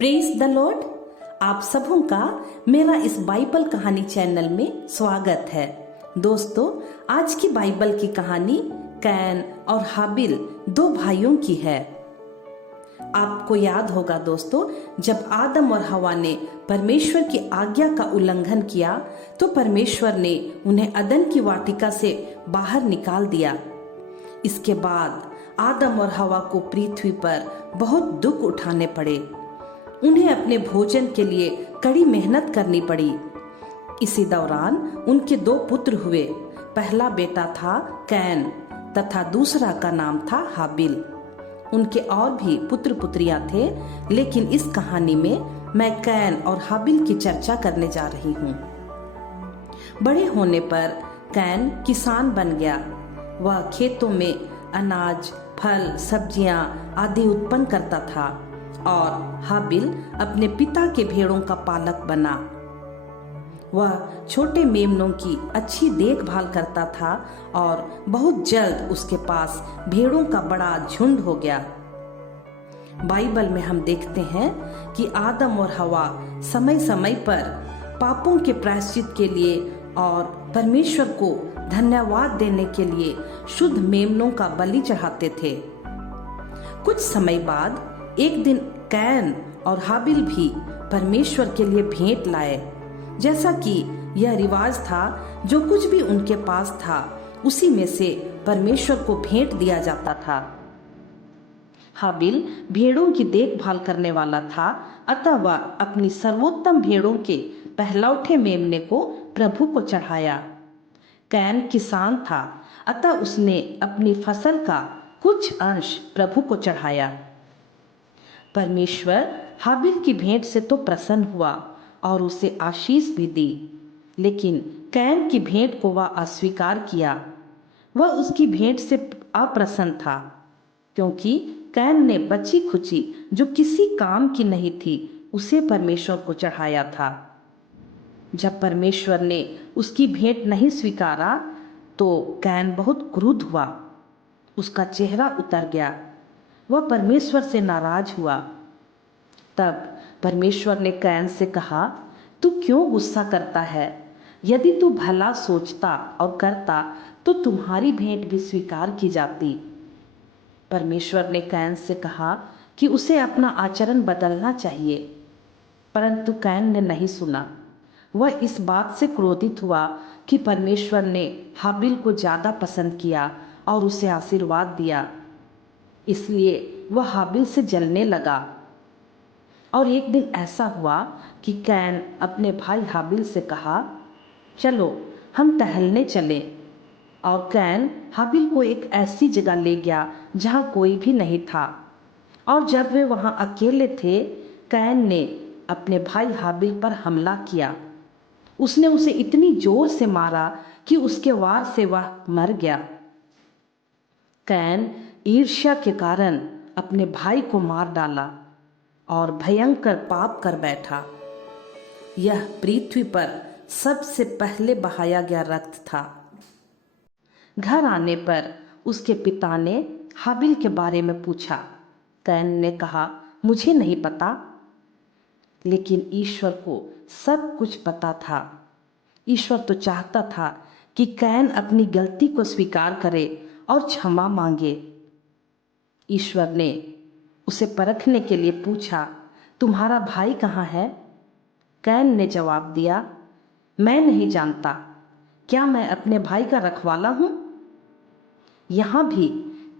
Praise the Lord. आप सबों का मेरा इस बाइबल कहानी चैनल में स्वागत है। दोस्तों, आज की बाइबल की कहानी कैन और हाबिल दो भाइयों की है। आपको याद होगा दोस्तों, जब आदम और हवा ने परमेश्वर की आज्ञा का उल्लंघन किया तो परमेश्वर ने उन्हें अदन की वाटिका से बाहर निकाल दिया। इसके बाद आदम और हवा को पृथ्वी पर बहुत दुख उठाने पड़े। उन्हें अपने भोजन के लिए कड़ी मेहनत करनी पड़ी। इसी दौरान उनके दो पुत्र हुए। पहला बेटा था कैन तथा दूसरा का नाम था हाबिल। उनके और भी पुत्र पुत्रियां थे, लेकिन इस कहानी में मैं कैन और हाबिल की चर्चा करने जा रही हूँ। बड़े होने पर कैन किसान बन गया। वह खेतों में अनाज, फल, सब्जियां आदि उत्पन्न करता था और हाबिल अपने पिता के भेड़ों का पालक बना। वह छोटे मेमनों की अच्छी देखभाल करता था और बहुत जल्द उसके पास भेड़ों का बड़ा झुंड हो गया। बाइबल में हम देखते हैं कि आदम और हवा समय समय पर पापों के प्रायश्चित के लिए और परमेश्वर को धन्यवाद देने के लिए शुद्ध मेमनों का बलि चढ़ाते थे। कुछ समय बाद एक दिन कैन और हाबिल भी परमेश्वर के लिए भेंट लाए। जैसा कि यह रिवाज था, जो कुछ भी उनके पास था उसी में से परमेश्वर को भेंट दिया जाता था। हाबिल भेड़ों की देखभाल करने वाला था, अतः वह अपनी सर्वोत्तम भेड़ों के पहलौठे मेमने को प्रभु को चढ़ाया। कैन किसान था, अतः उसने अपनी फसल का कुछ अंश प्रभु को चढ़ाया। परमेश्वर हाबिल की भेंट से तो प्रसन्न हुआ और उसे आशीष भी दी, लेकिन कैन की भेंट को वह अस्वीकार किया। वह उसकी भेंट से अप्रसन्न था, क्योंकि कैन ने बची खुची जो किसी काम की नहीं थी उसे परमेश्वर को चढ़ाया था। जब परमेश्वर ने उसकी भेंट नहीं स्वीकारा तो कैन बहुत क्रुद्ध हुआ। उसका चेहरा उतर गया। वह परमेश्वर से नाराज हुआ। तब परमेश्वर ने कैन से कहा, तू क्यों गुस्सा करता है? यदि तू भला सोचता और करता तो तुम्हारी भेंट भी स्वीकार की जाती। परमेश्वर ने कैन से कहा कि उसे अपना आचरण बदलना चाहिए, परंतु कैन ने नहीं सुना। वह इस बात से क्रोधित हुआ कि परमेश्वर ने हाबिल को ज़्यादा पसंद किया और उसे आशीर्वाद दिया, इसलिए वह हाबिल से जलने लगा। और एक दिन ऐसा हुआ कि कैन अपने भाई हाबिल से कहा, चलो हम टहलने चलें। और कैन हाबिल को एक ऐसी जगह ले गया जहाँ कोई भी नहीं था। और जब वे वहाँ अकेले थे, कैन ने अपने भाई हाबिल पर हमला किया। उसने उसे इतनी जोर से मारा कि उसके वार से वह मर गया। कैन ईर्ष्या के कारण अपने भाई को मार डाला और भयंकर पाप कर बैठा। यह पृथ्वी पर सबसे पहले बहाया गया रक्त था। घर आने पर उसके पिता ने हाबिल के बारे में पूछा। कैन ने कहा, मुझे नहीं पता। लेकिन ईश्वर को सब कुछ पता था। ईश्वर तो चाहता था कि कैन अपनी गलती को स्वीकार करे और क्षमा मांगे। ईश्वर ने उसे परखने के लिए पूछा, तुम्हारा भाई कहाँ है? कैन ने जवाब दिया, मैं नहीं जानता। क्या मैं अपने भाई का रखवाला हूँ? यहाँ भी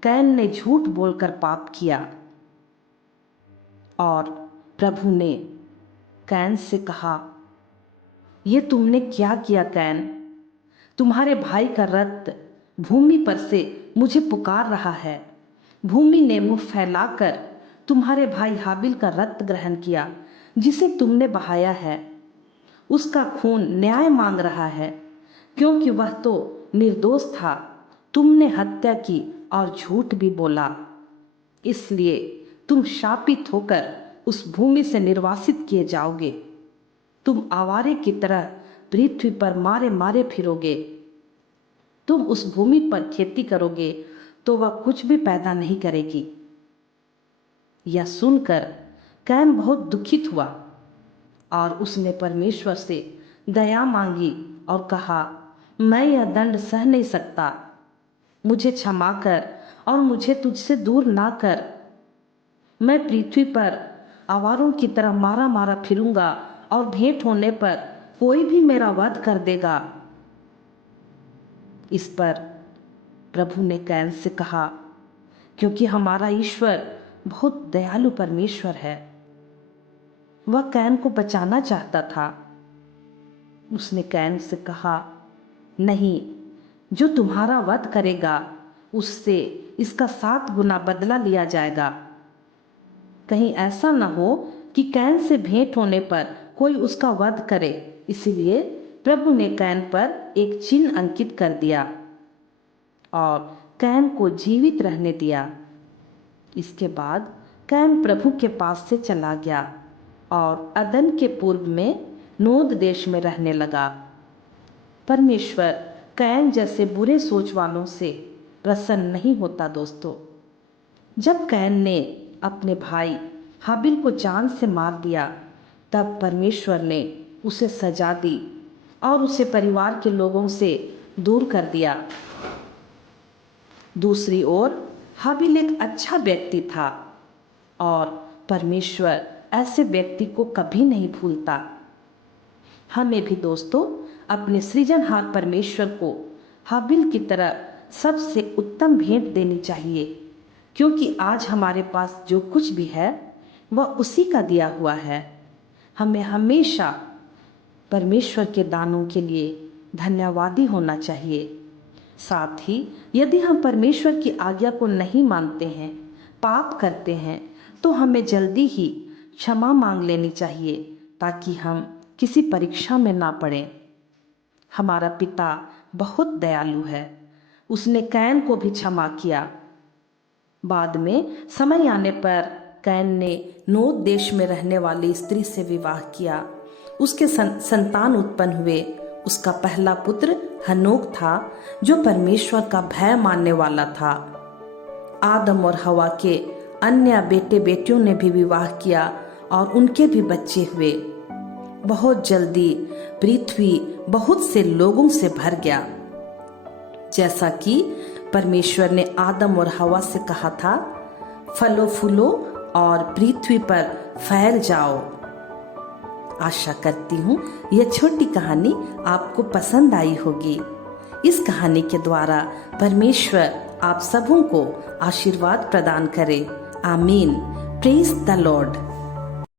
कैन ने झूठ बोलकर पाप किया। और प्रभु ने कैन से कहा, ये तुमने क्या किया कैन? तुम्हारे भाई का रक्त भूमि पर से मुझे पुकार रहा है। भूमि ने मुंह फैलाकर तुम्हारे भाई हाबिल का रक्त ग्रहण किया, जिसे तुमने बहाया है। उसका खून न्याय मांग रहा है, क्योंकि वह तो निर्दोष था। तुमने हत्या की और झूठ भी बोला, इसलिए तुम शापित होकर उस भूमि से निर्वासित किए जाओगे। तुम आवारे की तरह पृथ्वी पर मारे मारे फिरोगे। तुम उस भूमि पर खेती करोगे तो वह कुछ भी पैदा नहीं करेगी। यह सुनकर कैन बहुत दुखित हुआ और उसने परमेश्वर से दया मांगी और कहा, मैं यह दंड सह नहीं सकता, मुझे क्षमा कर और मुझे तुझसे दूर ना कर। मैं पृथ्वी पर आवारों की तरह मारा मारा फिरूंगा और भेंट होने पर कोई भी मेरा वध कर देगा। इस पर प्रभु ने कैन से कहा, क्योंकि हमारा ईश्वर बहुत दयालु परमेश्वर है, वह कैन को बचाना चाहता था। उसने कैन से कहा, नहीं, जो तुम्हारा वध करेगा उससे इसका 7 गुना बदला लिया जाएगा। कहीं ऐसा न हो कि कैन से भेंट होने पर कोई उसका वध करे। इसीलिए प्रभु ने कैन पर एक चिन्ह अंकित कर दिया और कैन को जीवित रहने दिया। इसके बाद कैन प्रभु के पास से चला गया और अदन के पूर्व में नोद देश में रहने लगा। परमेश्वर कैन जैसे बुरे सोच वालों से प्रसन्न नहीं होता। दोस्तों, जब कैन ने अपने भाई हाबिल को जान से मार दिया, तब परमेश्वर ने उसे सजा दी और उसे परिवार के लोगों से दूर कर दिया। दूसरी ओर हाबिल एक अच्छा व्यक्ति था और परमेश्वर ऐसे व्यक्ति को कभी नहीं भूलता। हमें भी दोस्तों अपने सृजनहार परमेश्वर को हाबिल की तरह सबसे उत्तम भेंट देनी चाहिए, क्योंकि आज हमारे पास जो कुछ भी है वह उसी का दिया हुआ है। हमें हमेशा परमेश्वर के दानों के लिए धन्यवादी होना चाहिए। साथ ही यदि हम परमेश्वर की आज्ञा को नहीं मानते हैं, पाप करते हैं, तो हमें जल्दी ही क्षमा मांग लेनी चाहिए, ताकि हम किसी परीक्षा में ना पड़ें। हमारा पिता बहुत दयालु है, उसने कैन को भी क्षमा किया। बाद में समय आने पर कैन ने नोद देश में रहने वाली स्त्री से विवाह किया। उसके संतान उत्पन्न हुए। उसका पहला पुत्र हनोक था, जो परमेश्वर का भय मानने वाला था। आदम और हवा के अन्य बेटे बेटियों ने भी विवाह किया और उनके भी बच्चे हुए। बहुत जल्दी पृथ्वी बहुत से लोगों से भर गया। जैसा कि परमेश्वर ने आदम और हवा से कहा था, फलो फूलो और पृथ्वी पर फैल जाओ। आशा करती हूँ यह छोटी कहानी आपको पसंद आई होगी। इस कहानी के द्वारा परमेश्वर आप सबों को आशीर्वाद प्रदान करे। आमीन। Praise the Lord.